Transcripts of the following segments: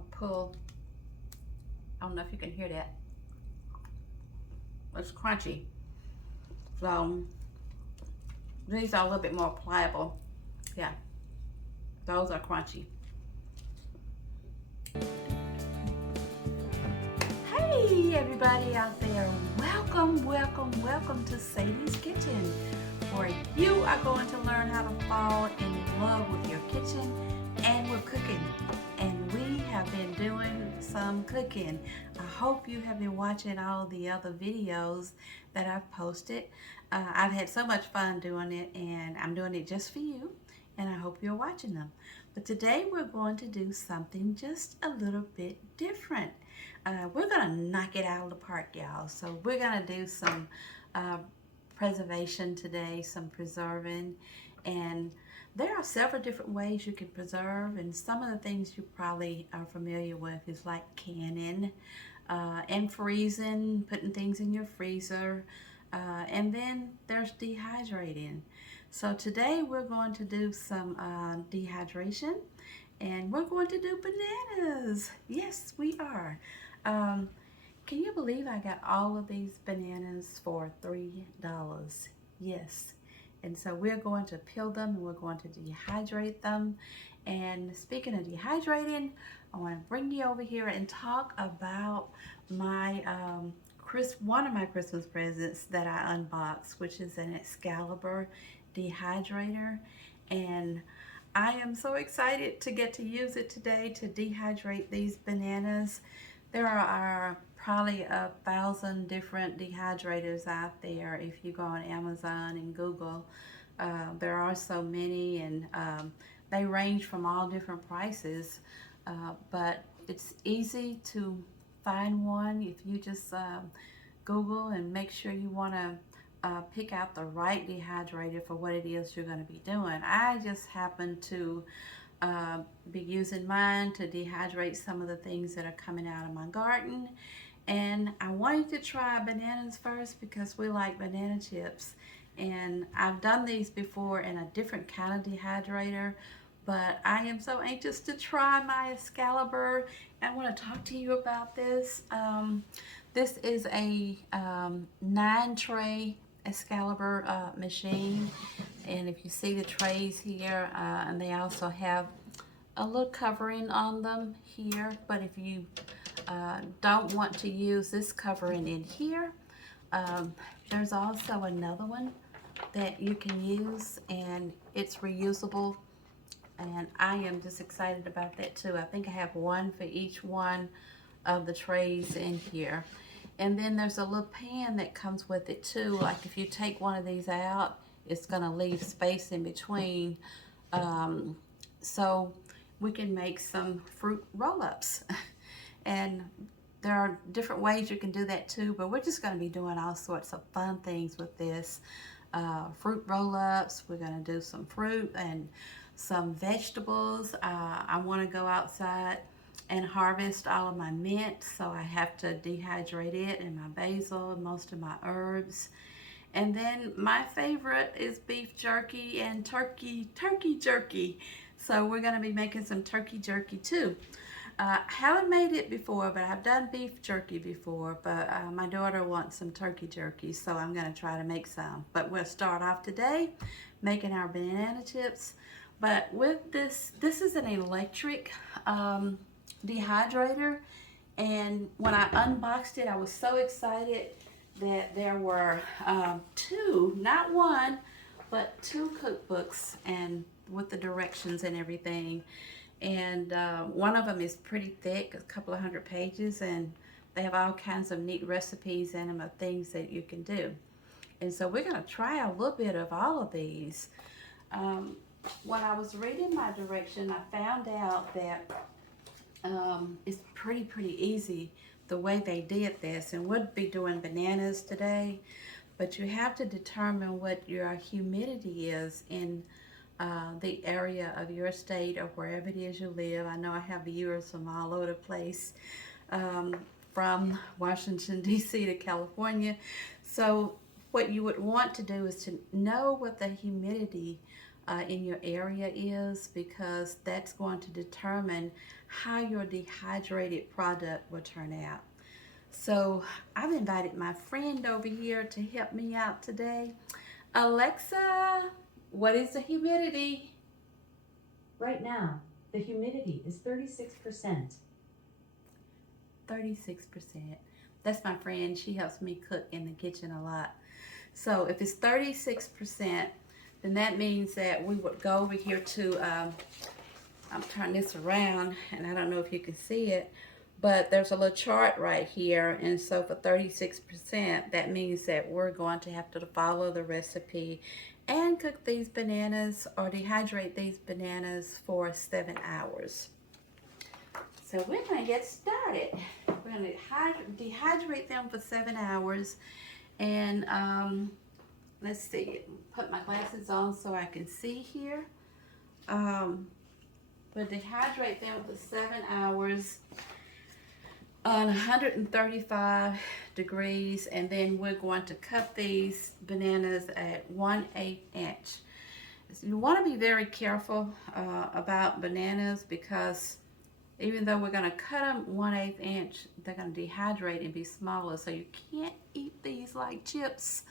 I'll pull, I don't know if you can hear that. It's crunchy. So these are a little bit more pliable. Yeah, those are crunchy. Hey everybody out there, welcome, welcome, welcome to Sadie's Kitchen, where you are going to learn how to fall in love with your kitchen and with cooking. And we have been doing some cooking. I hope you have been watching all the other videos that I've posted. I've had so much fun doing it, and I'm doing it just for you, and I hope you're watching them. But today we're going to do something just a little bit different. We're going to knock it out of the park, y'all. So we're going to do some preservation today, some preserving, and there are several different ways you can preserve, and some of the things you probably are familiar with is like canning and freezing, putting things in your freezer, and then there's dehydrating. So today we're going to do some dehydration, and we're going to do bananas. Yes, we are. Can you believe I got all of these bananas for $3? Yes. And so we're going to peel them and we're going to dehydrate them. And speaking of dehydrating, I want to bring you over here and talk about my one of my Christmas presents that I unboxed, which is an Excalibur Dehydrator. And I am so excited to get to use it today to dehydrate these bananas. There are probably 1,000 different dehydrators out there. If you go on Amazon and Google, there are so many, and they range from all different prices, but it's easy to find one if you just Google and make sure you want to pick out the right dehydrator for what it is you're going to be doing. I just happen to be using mine to dehydrate some of the things that are coming out of my garden, and I wanted to try bananas first because we like banana chips, and I've done these before in a different kind of dehydrator, but I am so anxious to try my Excalibur. I want to talk to you about this. This is a 9-tray Excalibur machine, and if you see the trays here, and they also have a little covering on them here, but if you don't want to use this covering in here, there's also another one that you can use, and it's reusable, and I am just excited about that too. I think I have one for each one of the trays in here. And then there's a little pan that comes with it too. Like if you take one of these out, it's going to leave space in between, so we can make some fruit roll-ups. And there are different ways you can do that too, but we're just going to be doing all sorts of fun things with this. Fruit roll-ups, we're going to do some fruit and some vegetables. I want to go outside and harvest all of my mint, so I have to dehydrate it, and my basil and most of my herbs. And then my favorite is beef jerky and turkey jerky. So we're going to be making some turkey jerky too. I haven't made it before, but I've done beef jerky before, but my daughter wants some turkey jerky, so I'm going to try to make some. But we'll start off today making our banana chips. But with this is an electric dehydrator, and when I unboxed it, I was so excited that there were two, not one, but two cookbooks, and with the directions and everything. And one of them is pretty thick, a couple of 100 pages, and they have all kinds of neat recipes in them of things that you can do. And so we're going to try a little bit of all of these. When I was reading my direction, I found out that it's pretty easy the way they did this, and we'll be doing bananas today, but you have to determine what your humidity is in the area of your state or wherever it is you live. I know I have viewers from all over the place, from Washington, D.C. to California. So what you would want to do is to know what the humidity in your area is, because that's going to determine how your dehydrated product will turn out. So I've invited my friend over here to help me out today. Alexa, what is the humidity? Right now, the humidity is 36%. 36%. That's my friend. She helps me cook in the kitchen a lot. So if it's 36%, then that means that we would go over here to, I'm turning this around and I don't know if you can see it, but there's a little chart right here. And so for 36%, that means that we're going to have to follow the recipe and cook these bananas or dehydrate these bananas for 7 hours. So we're going to get started. We're going to dehydrate them for 7 hours. And let's see, put my glasses on so I can see here. We'll dehydrate them for 7 hours on 135 degrees. And then we're going to cut these bananas at 1/8 inch. So you want to be very careful about bananas, because even though we're going to cut them 1/8 inch, they're going to dehydrate and be smaller. So you can't eat these like chips,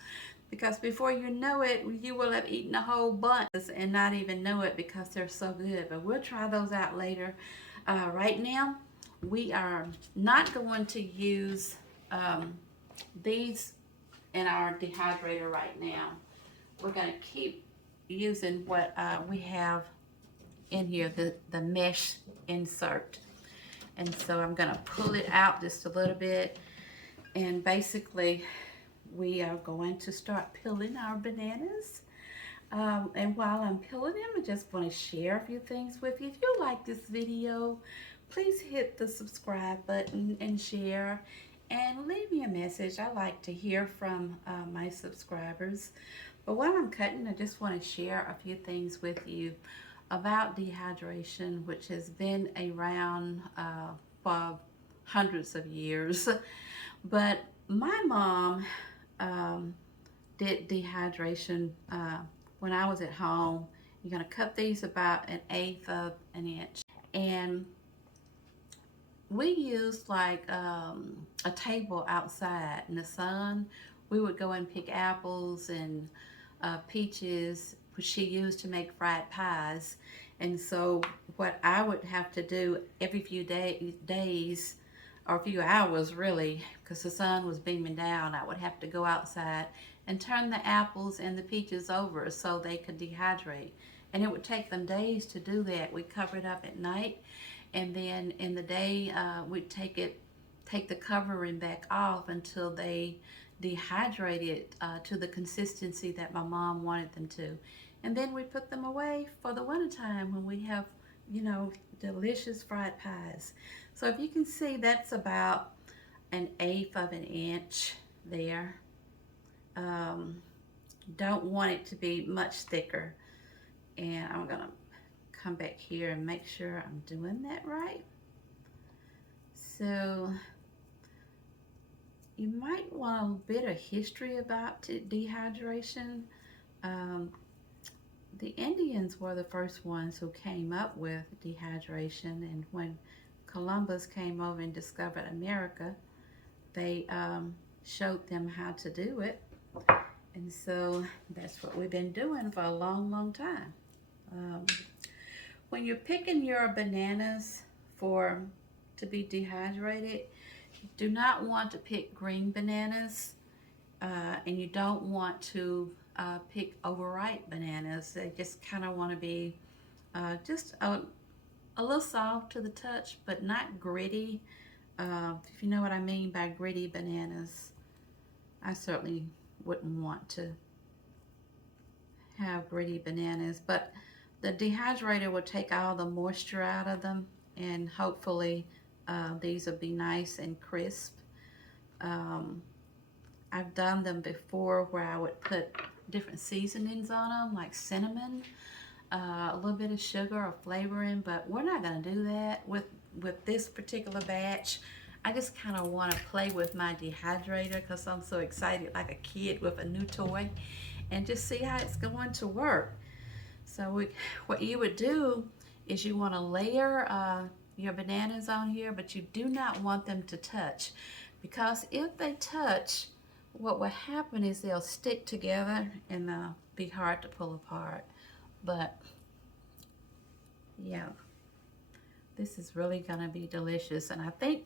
because before you know it, you will have eaten a whole bunch and not even know it because they're so good. But we'll try those out later. Right now, we are not going to use these in our dehydrator right now. We're going to keep using what we have in here, the mesh insert. And so I'm going to pull it out just a little bit, and basically we are going to start peeling our bananas. And while I'm peeling them, I just want to share a few things with you. If you like this video, please hit the subscribe button and share, and leave me a message. I like to hear from my subscribers. But while I'm cutting, I just want to share a few things with you about dehydration, which has been around for hundreds of years. But my mom did dehydration when I was at home. You're going to cut these about 1/8 of an inch. And we used like a table outside in the sun. We would go and pick apples and peaches, which she used to make fried pies. And so what I would have to do every few days, or a few hours really, because the sun was beaming down, I would have to go outside and turn the apples and the peaches over so they could dehydrate. And it would take them days to do that. We'd cover it up at night, and then in the day we'd take the covering back off until they dehydrated to the consistency that my mom wanted them to. And then we put them away for the wintertime when we have, you know, delicious fried pies. So if you can see, that's about 1/8 of an inch there. Don't want it to be much thicker. And I'm gonna come back here and make sure I'm doing that right. So you might want a bit of history about dehydration. The Indians were the first ones who came up with dehydration, and when Columbus came over and discovered America, they showed them how to do it. And so that's what we've been doing for a long, long time. When you're picking your bananas to be dehydrated, you do not want to pick green bananas, and you don't want to pick overripe bananas. They just kind of want to be just a little soft to the touch, but not gritty. If you know what I mean by gritty bananas, I certainly wouldn't want to have gritty bananas. But the dehydrator will take all the moisture out of them, and hopefully these will be nice and crisp. I've done them before where I would put different seasonings on them, like cinnamon, a little bit of sugar or flavoring, but we're not going to do that with this particular batch. I just kind of want to play with my dehydrator because I'm so excited, like a kid with a new toy, and just see how it's going to work. So what you would do is you want to layer your bananas on here, but you do not want them to touch, because if they touch, what will happen is they'll stick together and they'll be hard to pull apart. But yeah, this is really gonna be delicious, and I think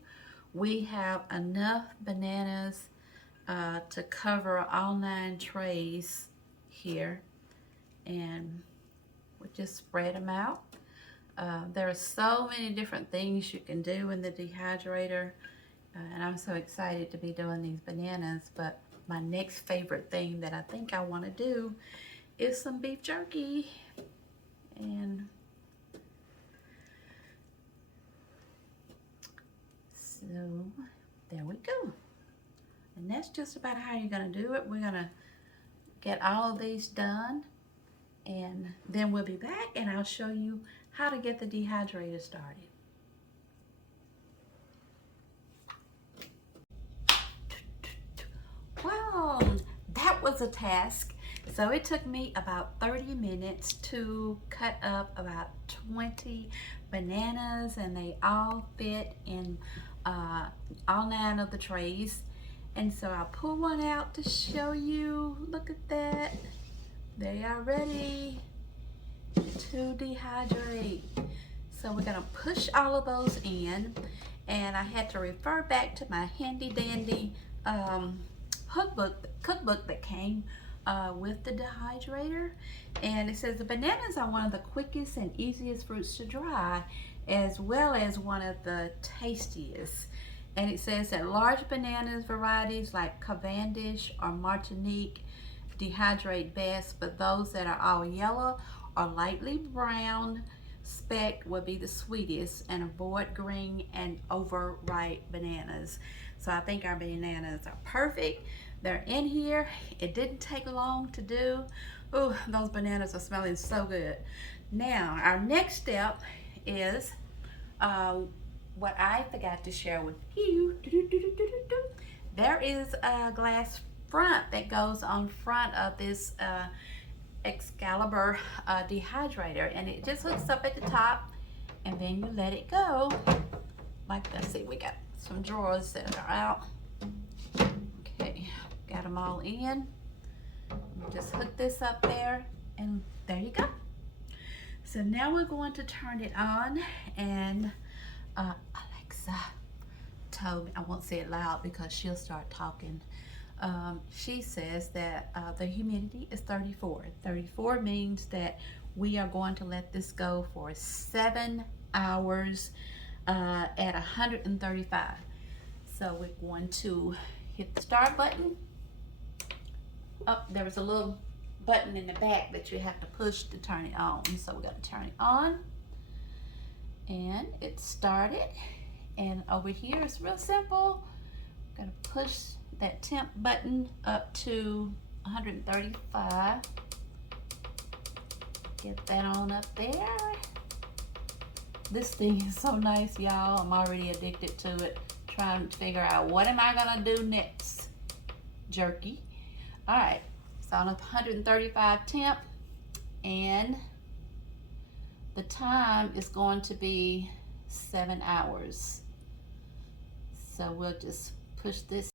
we have enough bananas to cover all 9 trays here, and we'll just spread them out. There are so many different things you can do in the dehydrator, and I'm so excited to be doing these bananas. But my next favorite thing that I think I want to do is some beef jerky. And so there we go. And that's just about how you're going to do it. We're going to get all of these done, and then we'll be back and I'll show you how to get the dehydrator started. Well, that was a task. So it took me about 30 minutes to cut up about 20 bananas, and they all fit in all 9 of the trays. And so I'll pull one out to show you. Look at that. They are ready to dehydrate. So we're gonna push all of those in, and I had to refer back to my handy dandy cookbook that came with the dehydrator, and it says the bananas are one of the quickest and easiest fruits to dry, as well as one of the tastiest. And it says that large bananas varieties like Cavandish or Martinique dehydrate best, but those that are all yellow or lightly brown specked will be the sweetest, and avoid green and overripe bananas. So I think our bananas are perfect. They're in here. It didn't take long to do. Oh, those bananas are smelling so good. Now, our next step is what I forgot to share with you. There is a glass front that goes on front of this Excalibur Dehydrator, and it just hooks up at the top, and then you let it go. Like, let's see, we got some drawers that are out. Okay, got them all in. Just hook this up there, and there you go. So now we're going to turn it on, and Alexa told me, I won't say it loud because she'll start talking. She says that the humidity is 34. 34 means that we are going to let this go for 7 hours at 135. So we're going to hit the start button. There was a little button in the back that you have to push to turn it on. So we're going to turn it on, and it started. And over here it's real simple. I'm going to push that temp button up to 135. Get that on up there. This thing is so nice, y'all. I'm already addicted to it. Trying to figure out what am I gonna do next. Jerky. All right, it's on 135 temp, and the time is going to be 7 hours. So we'll just push this,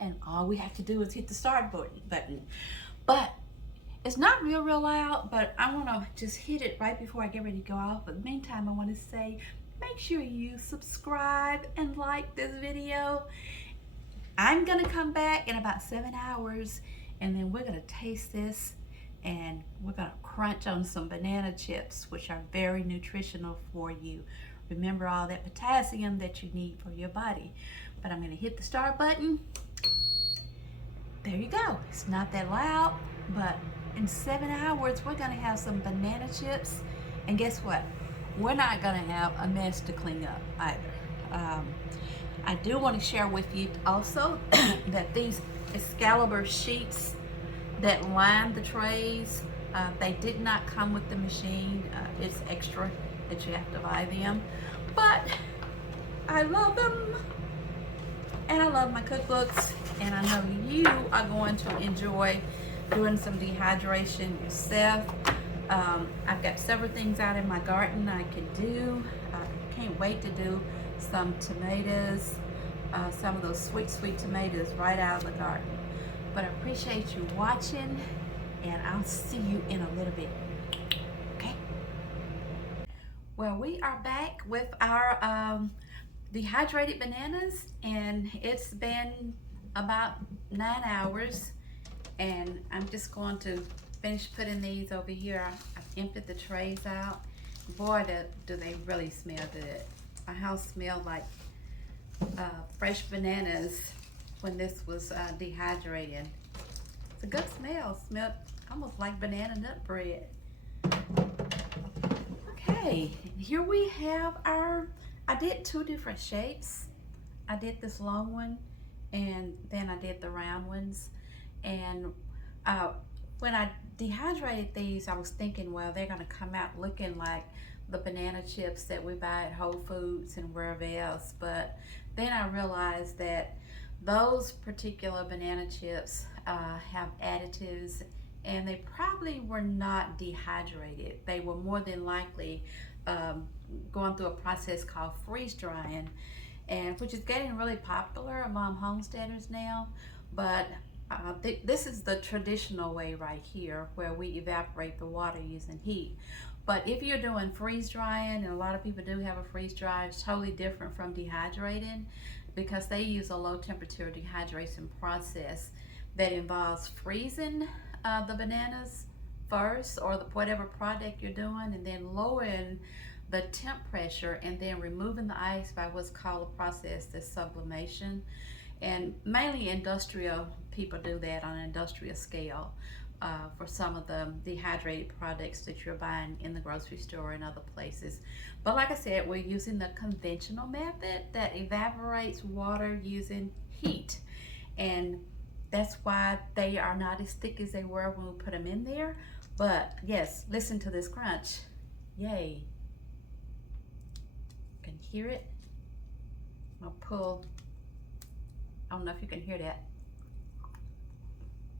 and all we have to do is hit the start button. But it's not real loud, but I want to just hit it right before I get ready to go off. But in the meantime, I want to say, make sure you subscribe and like this video. I'm going to come back in about 7 hours, and then we're going to taste this, and we're going to crunch on some banana chips, which are very nutritional for you. Remember all that potassium that you need for your body. But I'm going to hit the start button. There you go. It's not that loud, but in 7 hours, we're going to have some banana chips. And guess what? We're not going to have a mess to clean up either. I do want to share with you also that these Excalibur sheets that line the trays, they did not come with the machine. It's extra that you have to buy them. But I love them. and I love my cookbooks, and I know you are going to enjoy doing some dehydration yourself. I've got several things out in my garden I can do. I can't wait to do some tomatoes, some of those sweet tomatoes right out of the garden. But I appreciate you watching, and I'll see you in a little bit. Okay? Well, we are back with our dehydrated bananas, and it's been about 9 hours, and I'm just going to finish putting these over here. I've emptied the trays out. Boy, do they really smell good. My house smelled like fresh bananas when this was dehydrated. It's a good smell. Smelled almost like banana nut bread. Okay, here we have our, I did 2 different shapes. I did this long one, and then I did the round ones. And when I dehydrated these, I was thinking, well, they're gonna come out looking like the banana chips that we buy at Whole Foods and wherever else. But then I realized that those particular banana chips have additives, and they probably were not dehydrated. They were more than likely going through a process called freeze drying, and which is getting really popular among homesteaders now. But this is the traditional way right here, where we evaporate the water using heat. But if you're doing freeze drying, and a lot of people do have a freeze dry, it's totally different from dehydrating, because they use a low temperature dehydration process that involves freezing the bananas first, or whatever product you're doing, and then lowering the temp pressure, and then removing the ice by what's called a process that's sublimation. And mainly industrial people do that on an industrial scale for some of the dehydrated products that you're buying in the grocery store and other places. But like I said, we're using the conventional method that evaporates water using heat. And that's why they are not as thick as they were when we put them in there. But yes, listen to this crunch. Yay. You can hear it. I'll pull. I don't know if you can hear that.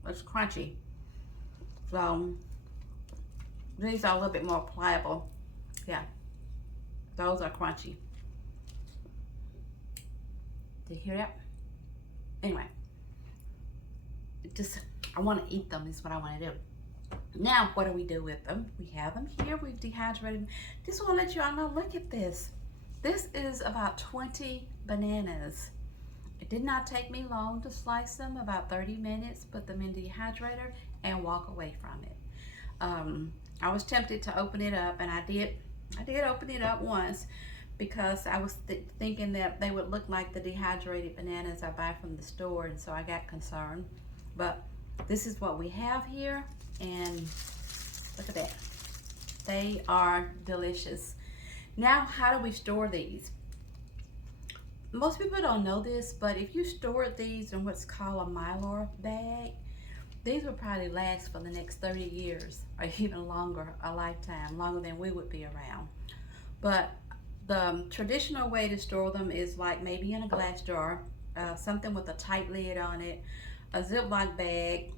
It's crunchy. So these are a little bit more pliable. Yeah, those are crunchy. Do you hear that? Anyway, I want to eat them is what I want to do. Now, what do we do with them? We have them here. We've dehydrated them. Just want to let you all know, look at this. This is about 20 bananas. It did not take me long to slice them, about 30 minutes, put them in the dehydrator, and walk away from it. I was tempted to open it up, and I did open it up once, because I was thinking that they would look like the dehydrated bananas I buy from the store, and so I got concerned. But this is what we have here, and look at that. They are delicious. Now, how do we store these? Most people don't know this, but if you store these in what's called a Mylar bag, these will probably last for the next 30 years or even longer, a lifetime, longer than we would be around. But the traditional way to store them is like maybe in a glass jar, something with a tight lid on it, a Ziploc bag,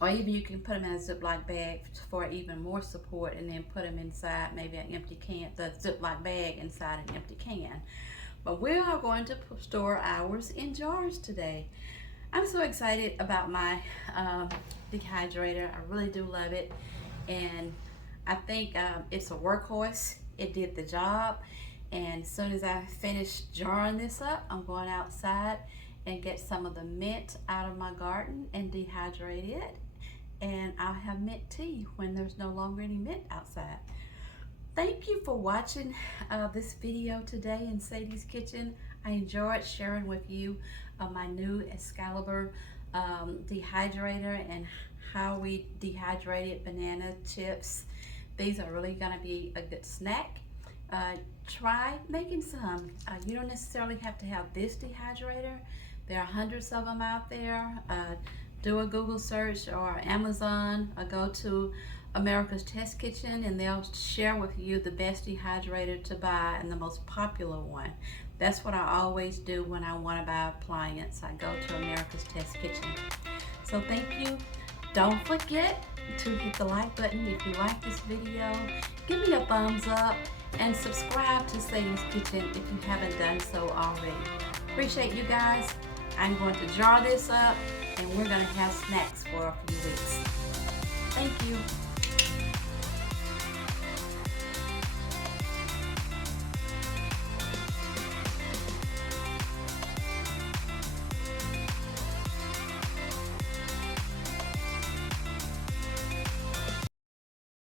or even you can put them in a Ziploc bag for even more support, and then put them inside maybe an empty can, the Ziploc bag inside an empty can. But we are going to store ours in jars today. I'm so excited about my dehydrator. I really do love it, and I think it's a workhorse. It did the job, and as soon as I finish jarring this up, I'm going outside and get some of the mint out of my garden and dehydrate it, and I'll have mint tea when there's no longer any mint outside. Thank you for watching this video today in Sadie's Kitchen. I enjoyed sharing with you my new Excalibur Dehydrator and how we dehydrated banana chips. These are really going to be a good snack. Try making some. You don't necessarily have to have this dehydrator. There are hundreds of them out there. Do a Google search or Amazon, or go to America's Test Kitchen, and they'll share with you the best dehydrator to buy and the most popular one. That's what I always do when I want to buy a appliance. I go to America's Test Kitchen. So thank you. Don't forget to hit the like button if you like this video. Give me a thumbs up and subscribe to Sadie's Kitchen if you haven't done so already. Appreciate you guys. I'm going to jar this up and we're going to have snacks for a few weeks. Thank you.